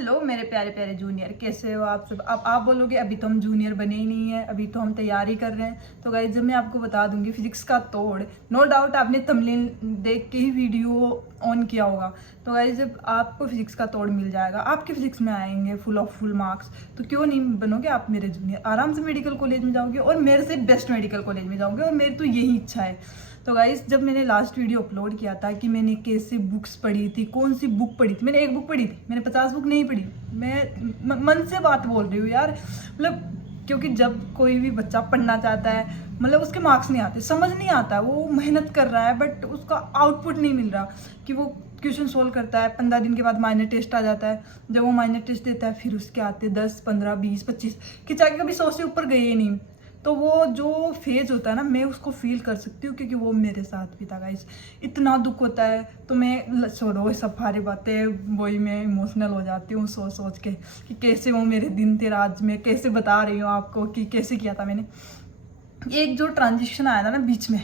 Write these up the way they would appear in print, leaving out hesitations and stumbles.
Hello मेरे प्यारे प्यारे जूनियर, कैसे हो आप सब। अब आप बोलोगे अभी तो हम जूनियर बने ही नहीं है, अभी तो हम तैयारी कर रहे हैं। तो गाइस जब मैं आपको बता दूंगी फिजिक्स का तोड़, नो डाउट आपने थंबनेल देख के ही वीडियो ऑन किया होगा। तो गाइस जब आपको फिजिक्स का तोड़ मिल जाएगा, आपके फिजिक्स में आएंगे फुल ऑफ फुल मार्क्स, तो क्यों नहीं बनोगे आप मेरे जूनियर। आराम से मेडिकल कॉलेज में जाओगे और मेरे से बेस्ट मेडिकल कॉलेज में जाओगे, और मेरी तो यही इच्छा है। तो गाइस जब मैंने लास्ट वीडियो अपलोड किया था कि मैंने कैसे बुक्स पढ़ी थी, कौन सी बुक पढ़ी थी, मैंने एक बुक पढ़ी थी, मैंने 50 बुक नहीं पढ़ी। मैं मन से बात बोल रही हूँ यार, मतलब क्योंकि जब कोई भी बच्चा पढ़ना चाहता है, मतलब उसके मार्क्स नहीं आते, समझ नहीं आता, वो मेहनत कर रहा है बट उसका आउटपुट नहीं मिल रहा कि वो क्वेश्चन सोल्व करता है, 15 दिन के बाद माइनर टेस्ट आ जाता है। जब वो माइनर टेस्ट देता है फिर उसके आते 10, 15, 20, 25 कि जाके कभी 100 से ऊपर गए ही नहीं। तो वो जो फेज होता है ना, मैं उसको फील कर सकती हूँ क्योंकि वो मेरे साथ भी था गाइस। इतना दुख होता है, तो मैं छोड़ो सब सारी बातें, वही मैं इमोशनल हो जाती हूँ सोच सोच के कि कैसे वो मेरे दिन थे। आज मैं कैसे बता रही हूँ आपको कि कैसे किया था मैंने। एक जो ट्रांजिशन आया था ना बीच में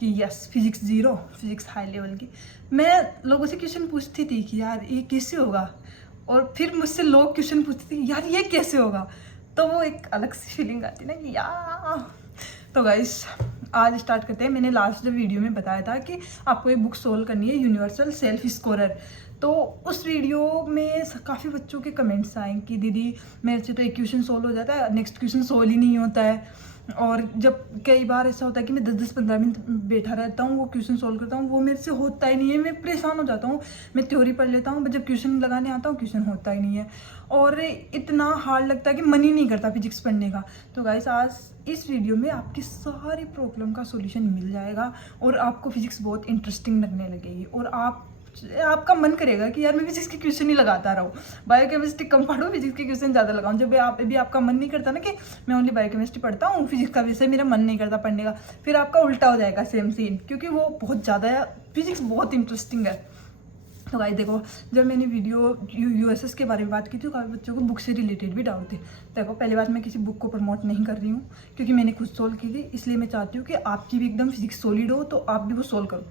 कि yes physics zero, physics high level की, मैं लोगों से क्वेश्चन पूछती थी कि यार ये कैसे होगा, और फिर मुझसे लोग क्वेश्चन पूछते थे यार ये कैसे होगा। तो वो एक अलग सी फीलिंग आती ना कि यार। तो गाइस आज स्टार्ट करते हैं। मैंने लास्ट वीडियो में बताया था कि आपको एक बुक सोल्व करनी है, यूनिवर्सल सेल्फ स्कोरर। तो उस वीडियो में काफ़ी बच्चों के कमेंट्स आए कि दीदी मेरे से तो एक क्वेश्चन सोल्व हो जाता है, नेक्स्ट क्वेश्चन सोल्व ही नहीं होता है। और जब कई बार ऐसा होता है कि मैं 10-10, 15 मिनट बैठा रहता हूँ, वो क्वेश्चन सोल्व करता हूँ, वो मेरे से होता ही नहीं है, मैं परेशान हो जाता हूँ। मैं थ्योरी पढ़ लेता हूँ, जब क्वेश्चन लगाने आता हूँ क्वेश्चन होता ही नहीं है, और इतना हार्ड लगता है कि मन ही नहीं करता फिजिक्स पढ़ने का। तो गाइस आज इस वीडियो में आपकी सारी प्रॉब्लम का सोल्यूशन मिल जाएगा, और आपको फिजिक्स बहुत इंटरेस्टिंग लगने लगेगी, और आपका मन करेगा कि यार मैं फिजिक्स के क्वेश्चन ही लगाता रहूँ, बायोकेमिस्ट्री कम पढ़ूँ, फिजिक्स के क्वेश्चन ज़्यादा लगाऊँ। जब अभी आपका मन नहीं करता ना कि मैं ओनली बायोकेमिस्ट्री पढ़ता हूँ, फिजिक्स का विषय मेरा मन नहीं करता पढ़ने का, फिर आपका उल्टा हो जाएगा सेम सीन, क्योंकि वो बहुत ज़्यादा फिजिक्स बहुत इंटरेस्टिंग है। तो भाई देखो, जब मैंने वीडियो यूएसएस के बारे में बात की थी, काफ़ी बच्चों को बुक से रिलेटेड भी डाउट थे। देखो पहली बात, मैं किसी बुक को प्रमोट नहीं कर रही हूँ क्योंकि मैंने खुद सोल्व की थी, इसलिए मैं चाहती हूँ कि आपकी भी एकदम फिजिक्स सॉलिड हो तो आप भी वो सोल्व करो।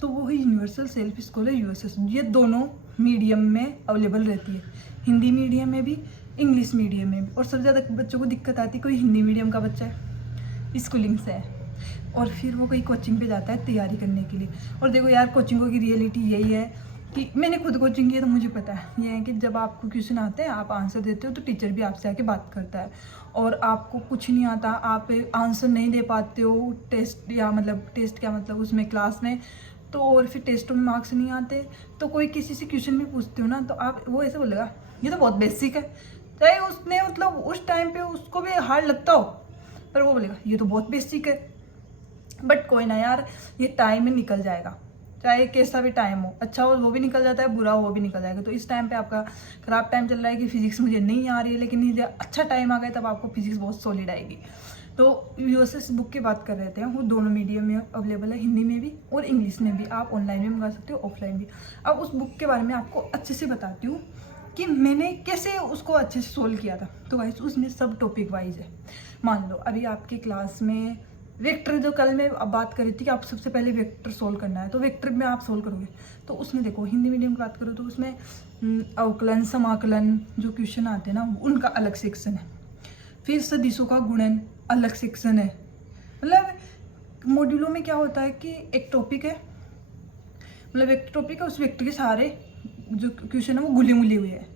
तो वो ही यूनिवर्सल सेल्फ स्कॉलर यूएसएस, ये दोनों मीडियम में अवेलेबल रहती है, हिंदी मीडियम में भी, इंग्लिश मीडियम में भी। और सबसे ज़्यादा बच्चों को दिक्कत आती है, कोई हिंदी मीडियम का बच्चा है, स्कूलिंग से है, और फिर वो कोई कोचिंग पे जाता है तैयारी करने के लिए। और देखो यार, कोचिंगों की रियलिटी यही है कि मैंने खुद कोचिंग की है तो मुझे पता है, ये है कि जब आपको क्वेश्चन आते हैं, आप आंसर देते हो, तो टीचर भी आपसे आके बात करता है। और आपको कुछ नहीं आता, आप आंसर नहीं दे पाते हो टेस्ट, या मतलब टेस्ट क्या मतलब उसमें क्लास में, तो और फिर टेस्टों में मार्क्स नहीं आते, तो कोई किसी से क्वेश्चन भी पूछते हो ना, तो आप वो ऐसे बोलेगा ये तो बहुत बेसिक है, चाहे उसने मतलब उस टाइम पे उसको भी हार्ड लगता हो, पर वो बोलेगा ये तो बहुत बेसिक है। बट कोई ना यार, ये टाइम में निकल जाएगा, चाहे कैसा भी टाइम हो, अच्छा हो वो भी निकल जाता है, बुरा हो वो भी निकल जाएगा। तो इस टाइम पे आपका खराब टाइम चल रहा है कि फिजिक्स मुझे नहीं आ रही है, लेकिन ये अच्छा टाइम आ गया तब आपको फिजिक्स बहुत सॉलिड आएगी। तो यूएसएस बुक की बात कर रहे थे, वो दोनों मीडियम में अवेलेबल है, हिंदी में भी और इंग्लिश में भी। आप ऑनलाइन भी मंगा सकते हो, ऑफलाइन भी। अब उस बुक के बारे में आपको अच्छे से बताती हूँ कि मैंने कैसे उसको अच्छे से सोल्व किया था। तो गाइस उसमें सब टॉपिक वाइज है। मान लो अभी आपकी क्लास में वेक्टर, जो कल मैं बात कर रही थी कि आप सबसे पहले वेक्टर सोल्व करना है, तो वेक्टर में आप सोल्व करोगे। तो उसमें देखो हिंदी मीडियम की बात करो तो उसमें अवकलन, समाकलन जो क्वेश्चन आते हैं ना, उनका अलग सेक्शन है। फिर सदिशों का गुणन अलग सेक्शन है। मतलब मॉड्यूलों में क्या होता है कि एक टॉपिक है, मतलब एक टॉपिक है, उस वेक्टर के सारे जो क्वेश्चन है वो घुले मिले हुए हैं।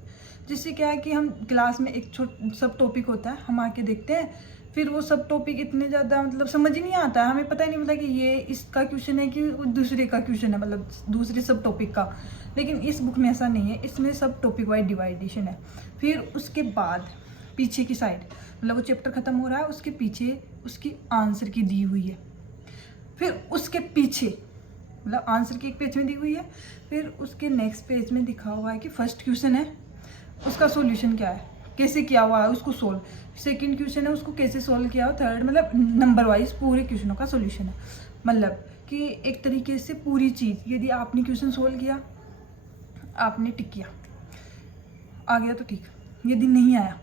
जिससे क्या है कि हम क्लास में एक सब टॉपिक होता है, हम आके देखते हैं, फिर वो सब टॉपिक इतने ज़्यादा मतलब समझ ही नहीं आता है, हमें पता ही नहीं होता कि ये इसका क्वेश्चन है कि दूसरे का क्वेश्चन है, मतलब दूसरे सब टॉपिक का। लेकिन इस बुक में ऐसा नहीं है, इसमें सब टॉपिक वाइज डिवाइडेशन है। फिर उसके बाद पीछे की साइड, मतलब वो चैप्टर खत्म हो रहा है, उसके पीछे उसकी आंसर की दी हुई है। फिर उसके पीछे मतलब आंसर की एक पेज में दी हुई है, फिर उसके नेक्स्ट पेज में दिखा हुआ है कि फर्स्ट क्वेश्चन है उसका सॉल्यूशन क्या है, कैसे किया हुआ है उसको सोल्व। सेकंड क्वेश्चन है उसको कैसे सोल्व किया हो। थर्ड मतलब नंबर वाइज पूरे क्वेश्चनों का सॉल्यूशन है। मतलब कि एक तरीके से पूरी चीज़, यदि आपने क्वेश्चन सोल्व किया, आपने टिक किया, आ गया तो ठीक, यदि नहीं आया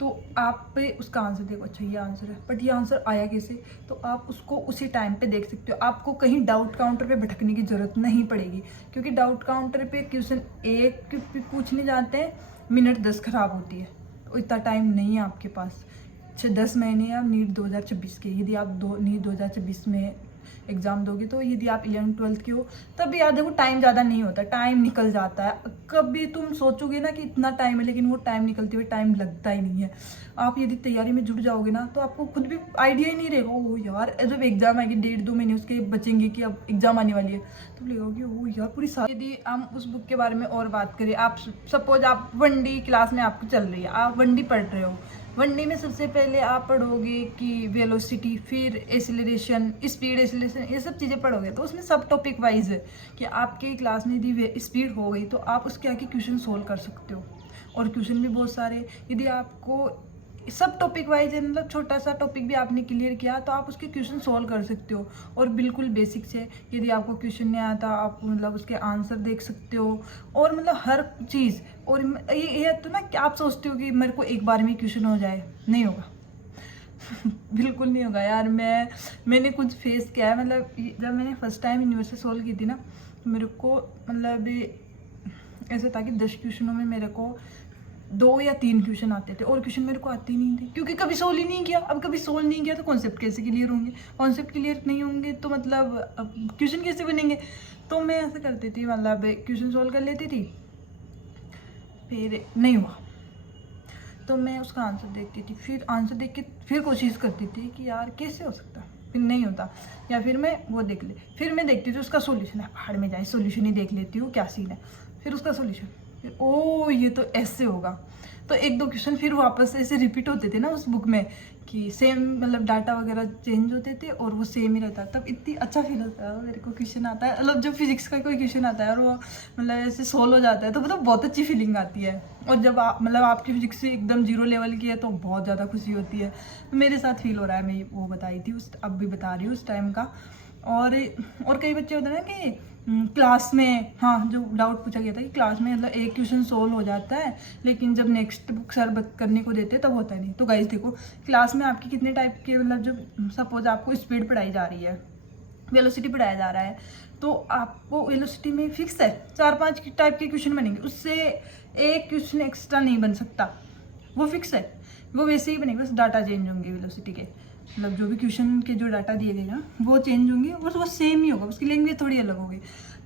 तो आप पे उसका आंसर देखो, अच्छा ये आंसर है, बट ये आंसर आया कैसे, तो आप उसको उसी टाइम पे देख सकते हो। आपको कहीं डाउट काउंटर पे भटकने की ज़रूरत नहीं पड़ेगी, क्योंकि डाउट काउंटर पे क्वेश्चन एक पूछने जाते हैं मिनट 10 खराब होती है। तो इतना टाइम नहीं है आपके पास। 10 महीने आप नीट 2026 के, यदि आप नीट 2026 में एग्ज़ाम दोगे, तो यदि आप 11th-12th के हो तब भी यार देखो टाइम ज़्यादा नहीं होता, टाइम निकल जाता है। कभी तुम सोचोगे ना कि इतना टाइम है, लेकिन वो टाइम निकलते हुए टाइम लगता ही नहीं है। आप यदि तैयारी में जुट जाओगे ना तो आपको खुद भी आइडिया ही नहीं रहेगा। ओह यार जब एग्जाम आएगी 1.5-2 महीने उसके बचेंगे कि अब एग्जाम आने वाली है, तो लगेगा कि ओह यार पूरी साल। यदि हम उस बुक के बारे में और बात करें, आप सपोज आप 1D क्लास में आपको चल रही है, आप 1D पढ़ रहे हो। 1D में सबसे पहले आप पढ़ोगे कि वेलोसिटी, फिर एसिलरेशन, स्पीड, एसिलरेशन, ये सब चीज़ें पढ़ोगे। तो उसमें सब टॉपिक वाइज है कि आपके क्लास में यदि स्पीड हो गई तो आप उसके आगे क्वेश्चन सोल्व कर सकते हो, और क्वेश्चन भी बहुत सारे। यदि आपको सब टॉपिक वाइज है, मतलब छोटा सा टॉपिक भी आपने क्लियर किया तो आप उसके क्वेश्चन सोल्व कर सकते हो, और बिल्कुल बेसिक से। यदि आपको क्वेश्चन नहीं आता आप मतलब उसके आंसर देख सकते हो, और मतलब हर चीज़। और ये तो ना कि आप सोचते हो कि मेरे को एक बार में क्वेश्चन हो जाए, नहीं होगा। बिल्कुल नहीं होगा यार। मैंने कुछ फेस किया है, मतलब जब मैंने फर्स्ट टाइम यूनिवर्सिटी सोल्व की थी ना, मेरे को मतलब ऐसा था कि 10 क्वेश्चनों में मेरे को 2 या 3 क्वेश्चन आते थे, और क्वेश्चन मेरे को आते ही नहीं थे, क्योंकि कभी सोल्व ही नहीं किया। अब कभी सोल्व नहीं किया तो कॉन्सेप्ट कैसे क्लियर होंगे, कॉन्सेप्ट क्लियर नहीं होंगे तो मतलब क्वेश्चन कैसे बनेंगे। तो मैं ऐसा करती थी, मतलब क्वेश्चन सोल्व कर लेती थी, फिर नहीं हुआ तो मैं उसका आंसर देखती थी, फिर आंसर देख के फिर कोशिश करती थी कि यार कैसे हो सकता, फिर नहीं होता, या फिर मैं वो देख ले, फिर मैं देखती थी उसका सोल्यूशन है, पहाड़ में जाए सोल्यूशन ही देख लेती हूँ क्या सीन है, फिर उसका सोल्यूशन, फिर ओ ये तो ऐसे होगा। तो 1-2 क्वेश्चन फिर वापस ऐसे रिपीट होते थे ना उस बुक में, कि सेम मतलब डाटा वगैरह चेंज होते थे और वो सेम ही रहता है। तब इतनी अच्छा फील होता है मेरे को, क्वेश्चन आता है, मतलब जब फिजिक्स का कोई क्वेश्चन आता है और वो मतलब ऐसे सोल्व हो जाता है तो मतलब बहुत अच्छी फीलिंग आती है। और जब आप मतलब आपकी फिजिक्स से एकदम 0 लेवल की है तो बहुत ज़्यादा खुशी होती है। तो मेरे साथ फील हो रहा है, मैं वो बताई थी उस, अब भी बता रही हूँ उस टाइम का। और कई बच्चे होते हैं ना कि क्लास में, हाँ जो डाउट पूछा गया था कि क्लास में मतलब एक क्वेश्चन सोल्व हो जाता है, लेकिन जब नेक्स्ट बुक सर करने को देते हैं तब होता नहीं। तो गाइस देखो, क्लास में आपकी कितने टाइप के मतलब जब सपोज आपको स्पीड पढ़ाई जा रही है, वेलोसिटी पढ़ाया जा रहा है, तो आपको वेलोसिटी में फिक्स है 4-5 टाइप के क्वेश्चन बनेंगे, उससे एक क्वेश्चन एक्स्ट्रा नहीं बन सकता, वो फिक्स है, वो वैसे ही बनेगा, बस डाटा चेंज होंगे वेलोसिटी के, मतलब जो भी क्वेश्चन के जो डाटा दिए गए ना वो चेंज होंगे, और वो सेम ही होगा, उसकी लैंग्वेज थोड़ी अलग होगी।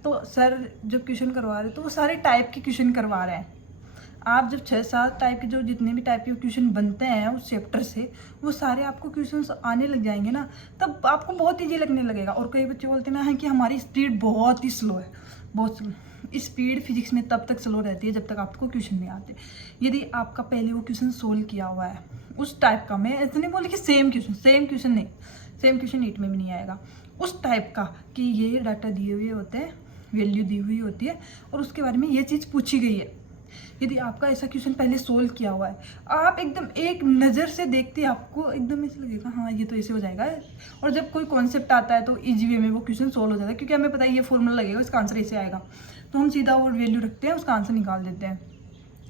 तो सर जब क्वेश्चन करवा रहे हैं तो वो सारे टाइप के क्वेश्चन करवा रहे हैं। आप जब 6-7 टाइप के जो जितने भी टाइप के क्वेश्चन बनते हैं उस चैप्टर से, वो सारे आपको क्वेश्चंस आने लग जाएंगे ना, तब आपको बहुत ईजी लगने लगेगा। और कई बच्चे बोलते हैं कि हमारी स्पीड बहुत ही स्लो है, बहुत स्लो। स्पीड फिजिक्स में तब तक स्लो रहती है जब तक आपको क्वेश्चन नहीं आते। यदि आपका पहले वो क्वेश्चन सोल्व किया हुआ है उस टाइप का, मैं ऐसे नहीं बोली कि सेम क्वेश्चन नहीं, सेम क्वेश्चन नीट में भी नहीं आएगा, उस टाइप का कि ये डाटा दिए हुए होते हैं, वैल्यू दी हुई होती है और उसके बारे में ये चीज़ पूछी गई है। यदि आपका ऐसा क्वेश्चन पहले सोल्व किया हुआ है, आप एकदम एक नज़र से देखते आपको एकदम ऐसे लगेगा हाँ ये तो ऐसे हो जाएगा। और जब कोई कॉन्सेप्ट आता है तो इजी वे में वो क्वेश्चन सोल्व हो जाता है, क्योंकि हमें पता है ये फॉर्मूला लगेगा, इसका आंसर ऐसे आएगा, तो हम सीधा वो वैल्यू रखते हैं, उसका आंसर निकाल देते हैं।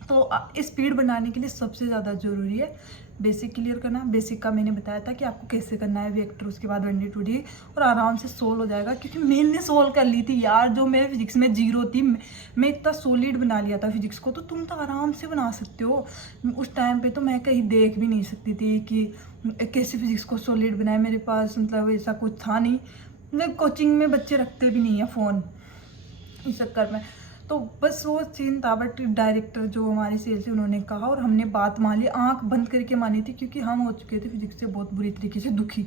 तो स्पीड बढ़ाने के लिए सबसे ज़्यादा ज़रूरी है बेसिक क्लियर करना। बेसिक का मैंने बताया था कि आपको कैसे करना है वेक्टर, उसके बाद 1D 2D, और आराम से सोल्व हो जाएगा। क्योंकि मैंने सोल्व कर ली थी यार, जो मैं फिजिक्स में 0 थी, मैं इतना सॉलिड बना लिया था फिजिक्स को, तो तुम तो आराम से बना सकते हो। उस टाइम पे तो मैं कहीं देख भी नहीं सकती थी कि कैसे फिजिक्स को सॉलिड बनाए, मेरे पास मतलब ऐसा कुछ था नहीं। मतलब कोचिंग में बच्चे रखते भी नहीं है फ़ोन इस चक्कर में, तो बस वो सीन था। बट डायरेक्टर जो हमारे सेल से, उन्होंने कहा और हमने बात मान ली, आंख बंद करके मानी थी, क्योंकि हम हो चुके थे फिजिक्स से बहुत बुरी तरीके से दुखी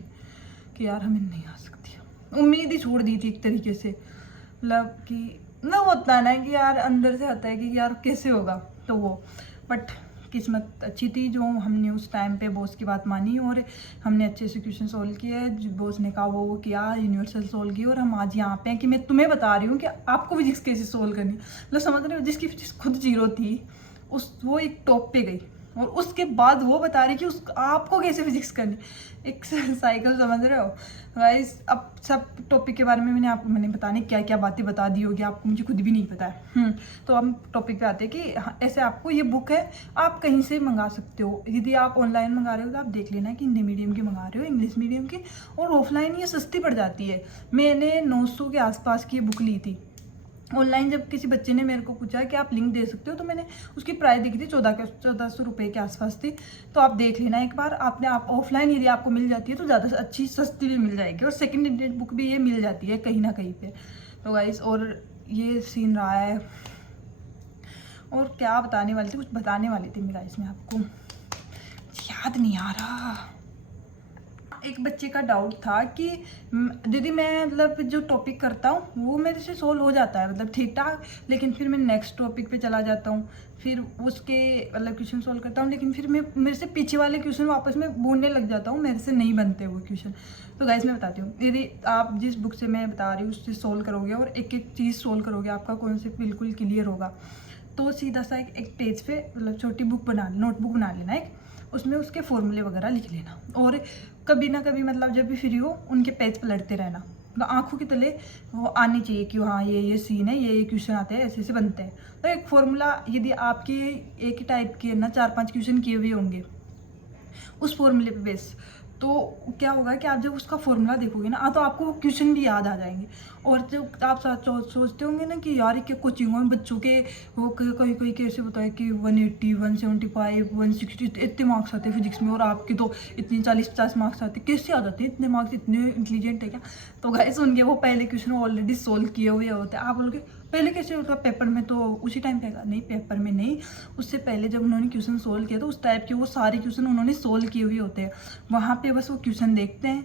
कि यार हमें नहीं आ सकती। उम्मीद ही छोड़ दी थी एक तरीके से, मतलब कि ना होता है ना कि यार अंदर से आता है कि यार कैसे होगा, तो वो बट किस्मत अच्छी थी जो हमने उस टाइम पे बॉस की बात मानी और हमने अच्छे से क्वेश्चन सोल्व किए। जो बॉस ने कहा वो किया, यूनिवर्सल सोल्व की, और हम आज यहाँ पे हैं कि मैं तुम्हें बता रही हूँ कि आपको फिजिक्स कैसे सोल्व करनी। मतलब समझ रहे हो, जिसकी फिजिक्स खुद 0 थी वो एक टॉप पे गई, और उसके बाद वो बता रही कि आपको कैसे फिजिक्स करनी, एक साइकिल, समझ रहे हो गाइस। अब सब टॉपिक के बारे में मैंने बताने क्या क्या बातें बता दी होगी आपको, मुझे खुद भी नहीं पता है। तो हम टॉपिक पे आते हैं कि ऐसे आपको ये बुक है, आप कहीं से मंगा सकते हो। यदि आप ऑनलाइन मंगा रहे हो तो आप देख लेना कि हिंदी मीडियम की मंगा रहे हो, इंग्लिश मीडियम की, और ऑफलाइन ये सस्ती पड़ जाती है। मैंने 900 के आसपास की बुक ली थी, ऑनलाइन जब किसी बच्चे ने मेरे को पूछा कि आप लिंक दे सकते हो, तो मैंने उसकी प्राइस देखी थी 1400 रुपये के आसपास थी। तो आप देख लेना एक बार, आप ऑफलाइन यदि आपको मिल जाती है तो ज़्यादा अच्छी सस्ती भी मिल जाएगी, और सेकंड हैंड बुक भी ये मिल जाती है कहीं ना कहीं पे। तो गाइस, और ये सीन रहा है। और क्या बताने वाली थी, कुछ बताने वाली थी मैं गाइस, मैं आपको याद नहीं आ रहा। एक बच्चे का डाउट था कि दीदी मैं मतलब जो टॉपिक करता हूँ वो मेरे से सोल्व हो जाता है मतलब ठीक ठाक, लेकिन फिर मैं नेक्स्ट टॉपिक पे चला जाता हूँ, फिर उसके मतलब क्वेश्चन सोल्व करता हूँ, लेकिन फिर मैं मेरे से पीछे वाले क्वेश्चन वापस में बोलने लग जाता हूँ, मेरे से नहीं बनते वो क्वेश्चन। तो गाइस मैं बताती हूँ, यदि आप जिस बुक से मैं बता रही हूँ उससे सोल्व करोगे और एक एक चीज़ सोल्व करोगे, आपका कॉन्सेप्ट बिल्कुल क्लियर होगा। तो सीधा सा एक पेज पे मतलब छोटी बुक बना, नोटबुक बना लेना एक, उसमें उसके फॉर्मूले वगैरह लिख लेना, और कभी ना कभी मतलब जब भी फ्री हो उनके पेज पलटते रहना, मतलब आंखों के तले वो आनी चाहिए कि हाँ ये सीन है, ये क्वेश्चन आते हैं, ऐसे ऐसे बनते हैं। तो एक फॉर्मूला यदि आपके एक ही टाइप के ना 4-5 क्वेश्चन किए हुए होंगे उस फॉर्मूले पे बेस, तो क्या होगा कि आप जब उसका फॉर्मूला देखोगे ना तो आपको वो क्वेश्चन भी याद आ जाएंगे। और जब आप सोचते होंगे ना कि यार क्या कोचिंग में बच्चों के वो कोई कोई कैसे बताए कि 180 175 160 इतने मार्क्स आते हैं फिजिक्स में, और आपकी तो इतनी 40-50 मार्क्स आते हैं, कैसे आ जाते हैं इतने मार्क्स, इतने इंटेलिजेंट है क्या? तो गाइस उनके वो पहले क्वेश्चन ऑलरेडी सोल्व किए हुए होते हैं। आप बोलोगे पहले कैसे होता पेपर में, तो उसी टाइम पे नहीं, पेपर में नहीं, उससे पहले जब उन्होंने क्वेश्चन सोल्व किया तो उस टाइप के वो सारे क्वेश्चन उन्होंने सोल्व किए हुए होते हैं। वहाँ पे बस वो क्वेश्चन देखते हैं,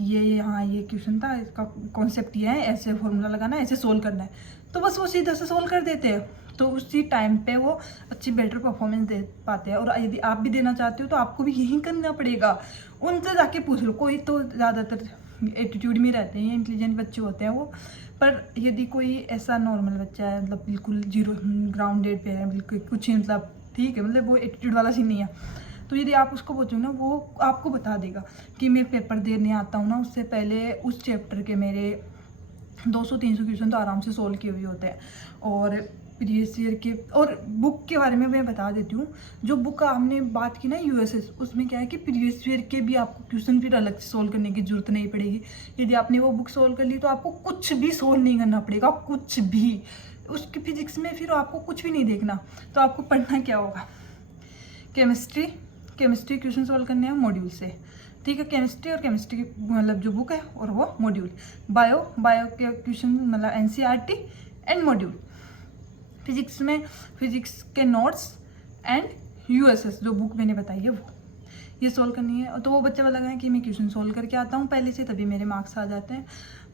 ये हाँ ये क्वेश्चन था, इसका कॉन्सेप्ट ये है, ऐसे फॉर्मूला लगाना है, ऐसे सोल्व करना है, तो बस वो सीधा से सोल्व कर देते हैं। तो उसी टाइम पे वो अच्छी बेटर परफॉर्मेंस दे पाते हैं। और यदि आप भी देना चाहते हो तो आपको भी यही करना पड़ेगा, उनसे जाके पूछ लो। कोई तो ज़्यादातर एटीट्यूड में रहते हैं, इंटेलिजेंट बच्चे होते हैं वो, पर यदि कोई ऐसा नॉर्मल बच्चा है मतलब बिल्कुल जीरो ग्राउंडेड पे है, बिल्कुल कुछ ही मतलब ठीक है, मतलब वो एटीट्यूड वाला सीन नहीं है, तो यदि आप उसको पूछोगे ना वो आपको बता देगा कि मैं पेपर देने आता हूँ ना, उससे पहले उस चैप्टर के मेरे 200-300 क्वेश्चन तो आराम से सोल्व किए हुए होते हैं। और प्रीवियस ईयर के, और बुक के बारे में मैं बता देती हूँ, जो बुक हमने बात की ना यूएसएस, उसमें क्या है कि प्रीवियस ईयर के भी आपको क्वेश्चन फिर अलग से सोल्व करने की जरूरत नहीं पड़ेगी। यदि आपने वो बुक सोल्व कर ली तो आपको कुछ भी सोल्व नहीं करना पड़ेगा, कुछ भी। उसकी फिजिक्स में फिर आपको कुछ भी नहीं देखना, तो आपको पढ़ना क्या होगा, केमिस्ट्री क्वेश्चन सोल्व करने हैं मॉड्यूल से, ठीक है, केमिस्ट्री और केमिस्ट्री मतलब जो बुक है और वो मॉड्यूल। बायो के क्वेश्चन मतलब एनसीईआरटी एंड मॉड्यूल। फिजिक्स में फिजिक्स के नोट्स एंड यूएसएस जो बुक मैंने बताई है वो, ये सोल्व करनी है। तो वो बच्चा बोला है कि मैं क्वेश्चन सोल्व करके आता हूँ पहले से, तभी मेरे मार्क्स आ जाते हैं।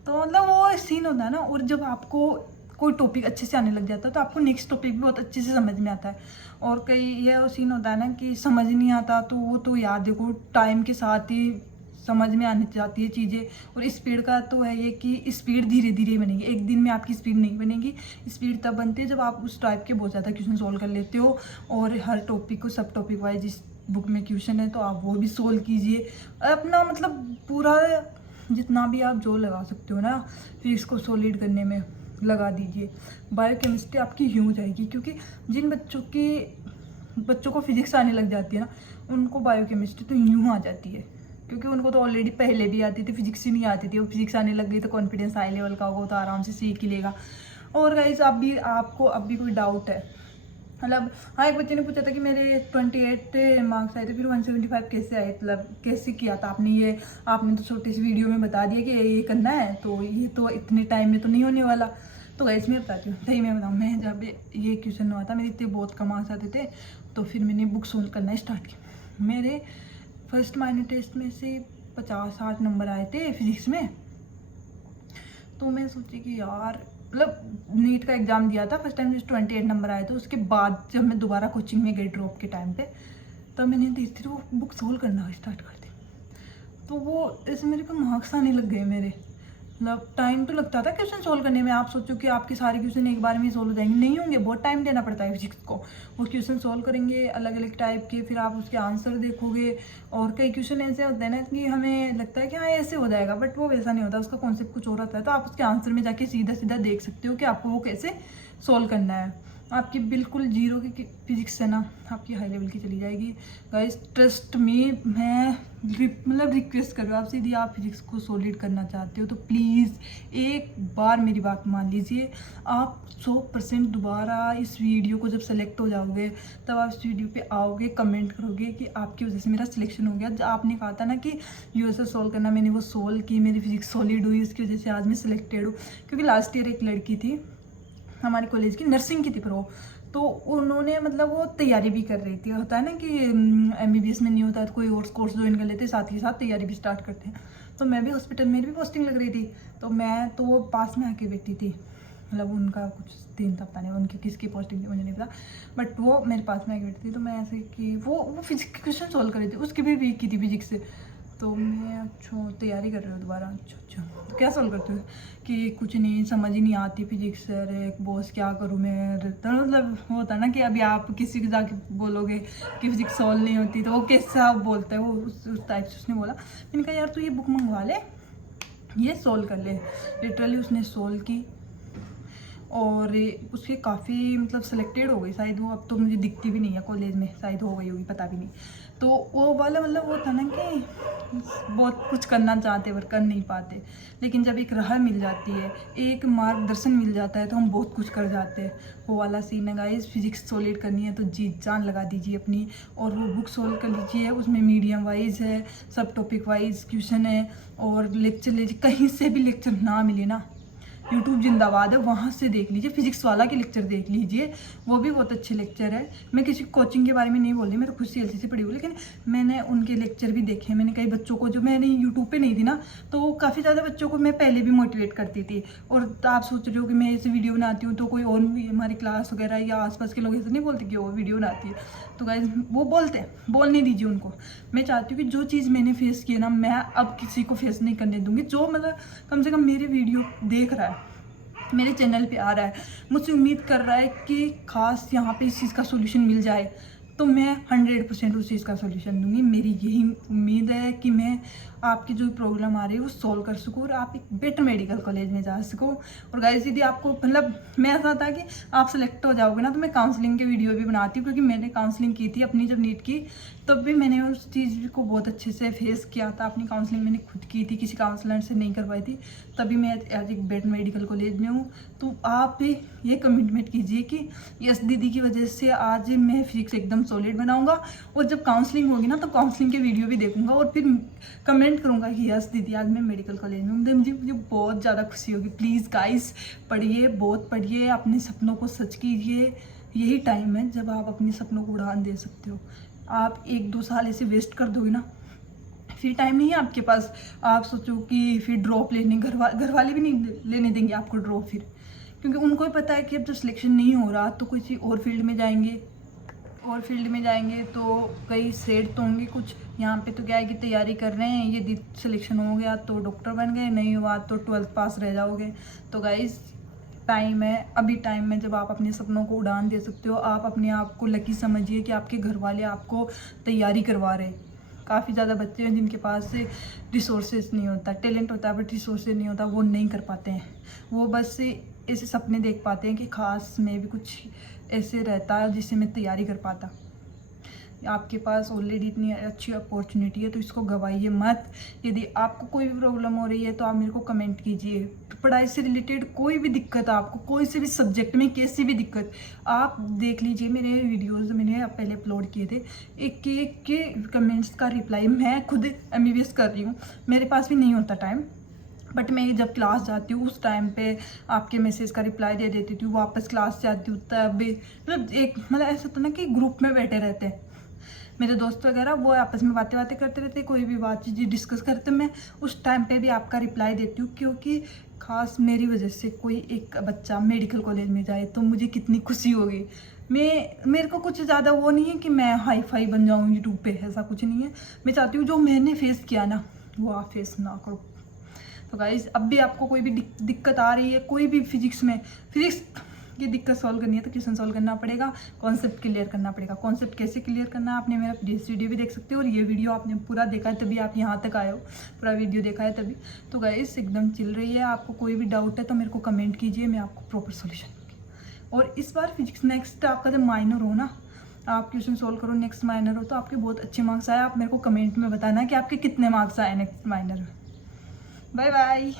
तो मतलब वो सीन होता है ना। और जब आपको कोई टॉपिक अच्छे से आने लग जाता है तो आपको नेक्स्ट टॉपिक भी बहुत अच्छे से समझ में आता है। और कई ये सीन होता है ना कि समझ नहीं आता, तो वो तो यार देखो टाइम के साथ ही समझ में आने जाती है चीज़ें। और स्पीड का तो है ये कि स्पीड धीरे धीरे बनेगी, एक दिन में आपकी स्पीड नहीं बनेगी। स्पीड तब बनती है जब आप उस टाइप के बहुत ज़्यादा क्वेश्चन सोल्व कर लेते हो, और हर टॉपिक को सब टॉपिक वाइज जिस बुक में क्वेश्चन है तो आप वो भी सोल्व कीजिए। अपना मतलब पूरा जितना भी आप जो लगा सकते हो ना फिजिक्स को सॉलिड करने में लगा दीजिए। बायोकेमिस्ट्री आपकी यूँ हो जाएगी, क्योंकि जिन बच्चों को फिजिक्स आने लग जाती है ना, उनको बायोकेमिस्ट्री तो यूँ आ जाती है, क्योंकि उनको तो ऑलरेडी पहले भी आती थी, फिजिक्स ही नहीं आती थी। वो फिजिक्स आने लग गई तो कॉन्फिडेंस हाई लेवल का होगा, तो आराम से सीख ही लेगा। और गाइस आपको अब भी कोई डाउट है, मतलब हाँ एक बच्चे ने पूछा था कि मेरे 28 मार्क्स आए थे, फिर 175 कैसे आए, मतलब कैसे किया था आपने आपने तो छोटी सी वीडियो में बता दिया कि ये करना है, तो ये तो इतने टाइम में तो नहीं होने वाला। तो गाइस मैं बताती हूँ, सही मैं बताऊँ, मैं जब ये क्वेश्चन हुआ था मेरे इतने बहुत कम मार्क्स आते थे, तो फिर मैंने बुक सोल्व करना स्टार्ट किया। मेरे फर्स्ट माइनर टेस्ट में से 50-60 नंबर आए थे फिजिक्स में। तो मैं सोची कि यार मतलब नीट का एग्ज़ाम दिया था फर्स्ट टाइम, जो 28 नंबर आए थे। उसके बाद जब मैं दोबारा कोचिंग में गई ड्रॉप के टाइम पे, तब मैंने धीरे धीरे वो बुक सोल्व करना स्टार्ट कर दी। तो वो ऐसे मेरे को मार्क्स आने लग गए मेरे। मतलब टाइम तो लगता था क्वेश्चन सोल्व करने में। आप सोचो कि आपके सारे क्वेश्चन एक बार में ही सोल्व हो जाएंगे, नहीं होंगे, बहुत टाइम देना पड़ता है फिजिक्स को। वो क्वेश्चन सोल्व करेंगे अलग अलग टाइप के, फिर आप उसके आंसर देखोगे। और कई क्वेश्चन ऐसे होते हैं ना कि हमें लगता है कि हाँ ऐसे हो जाएगा, बट वो वैसा नहीं होता, उसका कॉन्सेप्ट कुछ और होता है। तो आप उसके आंसर में जाके सीधा सीधा देख सकते हो कि आपको वो कैसे सोल्व करना है। आपकी बिल्कुल जीरो की फिजिक्स है ना, आपकी हाई लेवल की चली जाएगी। गाइस ट्रस्ट में, मैं मतलब रिक्वेस्ट कर रही हूँ आपसे, यदि आप फिजिक्स को सॉलिड करना चाहते हो तो प्लीज़ एक बार मेरी बात मान लीजिए। आप 100% दोबारा इस वीडियो को जब सेलेक्ट हो जाओगे तब आप इस वीडियो पे आओगे, कमेंट करोगे कि आपकी वजह से मेरा सिलेक्शन हो गया। आपने कहा था ना कि यूएसए सोल्व करना, मैंने वो सोल्व की, मेरी फिजिक्स सॉलिड हुई, उसकी वजह से आज मैं सिलेक्टेड हूँ। क्योंकि लास्ट ईयर एक लड़की थी हमारे कॉलेज की, नर्सिंग की थी प्रो, तो उन्होंने मतलब वो तैयारी भी कर रही थी। होता है ना कि एमबीबीएस में नहीं होता तो कोई और कोर्स ज्वाइन कर लेते, साथ ही साथ तैयारी भी स्टार्ट करते हैं। तो मैं भी हॉस्पिटल, मेरी भी पोस्टिंग लग रही थी, तो मैं तो वो पास में आके बैठी थी, मतलब उनका कुछ दिन था, पता नहीं उनकी किसकी पोस्टिंग थी मुझे नहीं पता, बट वो मेरे पास में आके बैठी थी। तो मैं ऐसे कि वो फिजिक्स के क्वेश्चन सॉल्व कर रही थी, उसकी भी वीक की थी फिजिक्स से। तो मैं अच्छा तैयारी कर रही हूँ दोबारा, अच्छा तो क्या सॉल्व करती हूँ कि कुछ नहीं, समझ ही नहीं आती फिजिक्स सर, एक बॉस क्या करूँ मैं। तो मतलब होता ना कि अभी आप किसी को जाके बोलोगे कि फिजिक्स सॉल्व नहीं होती तो वो कैसे आप बोलते हो, उस टाइप से उसने बोला। मैंने कहा यार तू ये बुक मंगवा ले, ये सॉल्व कर ले। लिटरली उसने सॉल्व की और उसके काफ़ी मतलब सिलेक्टेड हो गई शायद वो, अब तो मुझे दिखती भी नहीं है कॉलेज में, शायद हो गई होगी पता भी नहीं। तो वो वाला मतलब वो था ना कि बहुत कुछ करना चाहते पर कर नहीं पाते, लेकिन जब एक राह मिल जाती है, एक मार्गदर्शन मिल जाता है तो हम बहुत कुछ कर जाते हैं। वो वाला सीन है गाइस। फिजिक्स सॉलिड करनी है तो जी जान लगा दीजिए अपनी, और वो बुक सॉल्व कर लीजिए। उसमें मीडियम वाइज है, सब टॉपिक वाइज क्वेश्चन है, और लेक्चर लीजिए। कहीं से भी लेक्चर ना मिले ना, यूट्यूब जिंदाबाद है, वहाँ से देख लीजिए, फिजिक्स वाला के लेक्चर देख लीजिए, वो भी बहुत अच्छे लेक्चर है। मैं किसी कोचिंग के बारे में नहीं बोल रही, मैं तो खुद सी एलसी से पढ़ी हूँ, लेकिन मैंने उनके लेक्चर भी देखे हैं। मैंने कई बच्चों को, जो मैंने यूट्यूब पे नहीं थी ना, तो काफ़ी ज़्यादा बच्चों को मैं पहले भी मोटिवेट करती थी। और तो आप सोच रहे हो कि मैं ऐसे वीडियो बनाती हूँ तो कोई और भी हमारी क्लास वगैरह या आसपास के लोग ऐसे नहीं बोलते कि वो वीडियो बनाती है। तो गाइस वो बोलते हैं, बोलने दीजिए उनको। मैं चाहती हूँ कि जो चीज़ मैंने फेस की है ना, मैं अब किसी को फेस नहीं करने दूँगी। जो मतलब कम से कम मेरे वीडियो देख रहा है, मेरे चैनल पे आ रहा है, मुझसे उम्मीद कर रहा है कि खास यहाँ पे इस चीज़ का सोल्यूशन मिल जाए, तो मैं 100% उस चीज़ का सोल्यूशन दूंगी। मेरी यही उम्मीद है कि मैं आपकी जो प्रॉब्लम आ रही है वो सॉल्व कर सकूँ और आप एक बेटर मेडिकल कॉलेज में जा सको। और गाइस यदि आपको मतलब मैं ऐसा था कि आप सेलेक्ट हो जाओगे ना तो मैं काउंसलिंग के वीडियो भी बनाती हूँ, क्योंकि मैंने काउंसलिंग की थी अपनी जब नीट की, तब भी मैंने उस चीज़ को बहुत अच्छे से फेस किया था। अपनी काउंसलिंग मैंने खुद की थी, किसी काउंसलर से नहीं करवाई थी, तभी मैं आज एक बेटर मेडिकल कॉलेज में हूँ। तो आप भी ये कमिटमेंट कीजिए कि यस दीदी की वजह से आज मैं फिजिक्स एकदम सॉलिड बनाऊंगा, और जब काउंसलिंग होगी ना तो काउंसलिंग के वीडियो भी देखूंगा और फिर कमेंट करूंगा कि यस दीदी आज मैं मेडिकल कॉलेज में हूँ। मुझे बहुत ज़्यादा खुशी होगी। प्लीज़ गाइस पढ़िए, बहुत पढ़िए, अपने सपनों को सच कीजिए। यही टाइम है जब आप अपने सपनों को उड़ान दे सकते हो। आप 1-2 साल ऐसे वेस्ट कर दोगे ना, फिर टाइम नहीं है आपके पास। आप सोचो कि फिर ड्रॉप लेने, घर वाले भी नहीं लेने देंगे आपको ड्रॉप फिर, क्योंकि उनको ही पता है कि अब जब सिलेक्शन नहीं हो रहा तो किसी और फील्ड में जाएंगे, और फील्ड में जाएंगे तो कई सेट तो होंगे कुछ। यहाँ पे तो क्या है कि तैयारी कर रहे हैं, यदि सिलेक्शन हो गया तो डॉक्टर बन गए, नहीं हुआ तो 12th पास रह जाओगे। तो गाइस टाइम है, अभी टाइम है जब आप अपने सपनों को उड़ान दे सकते हो। आप अपने आप को लकी समझिए कि आपके घर वाले आपको तैयारी करवा रहे हैं। काफ़ी ज़्यादा बच्चे हैं जिनके पास से रिसोर्सेज नहीं होता, टैलेंट होता है बट रिसोर्सेज नहीं होता, वो नहीं कर पाते हैं। वो बस ऐसे सपने देख पाते हैं कि खास में भी कुछ ऐसे रहता है जिससे मैं तैयारी कर पाता। आपके पास ऑलरेडी इतनी अच्छी अपॉर्चुनिटी है तो इसको गवाइए मत। यदि आपको कोई भी प्रॉब्लम हो रही है तो आप मेरे को कमेंट कीजिए। पढ़ाई से रिलेटेड कोई भी दिक्कत, आपको कोई से भी सब्जेक्ट में कैसी भी दिक्कत, आप देख लीजिए मेरे वीडियोस मैंने पहले अपलोड किए थे। एक एक के कमेंट्स का रिप्लाई मैं खुद एमबीबीएस कर रही हूँ, मेरे पास भी नहीं होता टाइम, बट मैं जब क्लास जाती हूँ उस टाइम पे आपके मैसेज का रिप्लाई दे देती थी। वापस क्लास से आती हूँ तब भी मतलब एक मतलब ऐसा होता ना कि ग्रुप में बैठे रहते हैं मेरे दोस्त वगैरह, वो आपस में बातें करते रहते, कोई भी बात चीज़ डिस्कस करते, मैं उस टाइम पे भी आपका रिप्लाई देती हूँ, क्योंकि खास मेरी वजह से कोई एक बच्चा मेडिकल कॉलेज में जाए तो मुझे कितनी खुशी होगी। मेरे को कुछ ज़्यादा वो नहीं है कि मैं हाई फाई बन जाऊँ यूट्यूब पे, ऐसा कुछ नहीं है। मैं चाहती हूँ जो मैंने फेस किया ना वो आप फेस ना करो। तो गाइज अब भी आपको कोई भी दिक्कत आ रही है, कोई भी फिजिक्स की दिक्कत सॉल्व करनी है तो क्वेश्चन सॉल्व करना पड़ेगा, कॉन्सेप्ट क्लियर करना पड़ेगा। कॉन्सेप्ट कैसे क्लियर करना है आपने मेरा प्रीवियस वीडियो भी देख सकते हो, और ये वीडियो आपने पूरा देखा है तभी आप यहाँ तक आए हो, पूरा वीडियो देखा है तभी। तो गाइस एकदम चल रही है। आपको कोई भी डाउट है तो मेरे को कमेंट कीजिए, मैं आपको प्रॉपर सोल्यूशन दूँगी। और इस बार फिजिक्स नेक्स्ट आपका जब माइनर हो ना, आप क्वेश्चन सोल्व करो, नेक्स्ट माइनर हो तो आपके बहुत अच्छे मार्क्स आए। आप मेरे को कमेंट में बताना कि आपके कितने मार्क्स आए नेक्स्ट माइनर में। Bye bye.